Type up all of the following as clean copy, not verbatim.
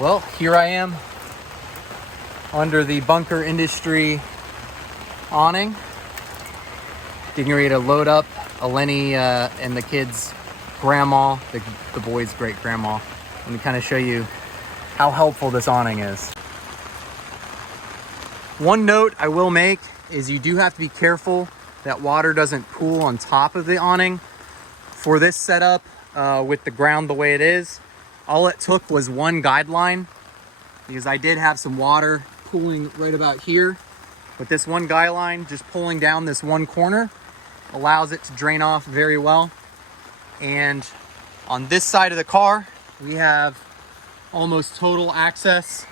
Well, here I am under the bunker industry awning, getting ready to load up Eleni and the kids' grandma, the boys' great grandma. Let me kind of show you how helpful this awning is. One note I will make is you do have to be careful that water doesn't pool on top of the awning. For this setup, with the ground the way it is, all it took was one guideline, because I did have some water pooling right about here. With this one guideline, just pulling down this one corner allows it to drain off very well. And on this side of the car, we have almost total access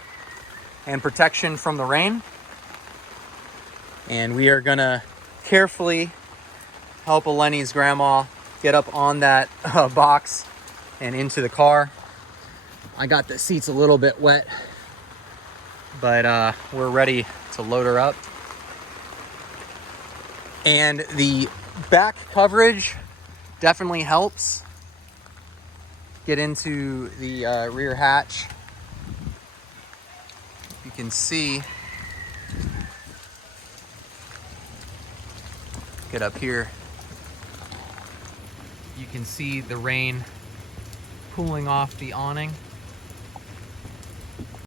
and protection from the rain. And we are gonna carefully help Eleni's grandma get up on that box and into the car. I got the seats a little bit wet, but we're ready to load her up. And the back coverage definitely helps get into the rear hatch. You can see, get up here, you can see the rain pooling off the awning.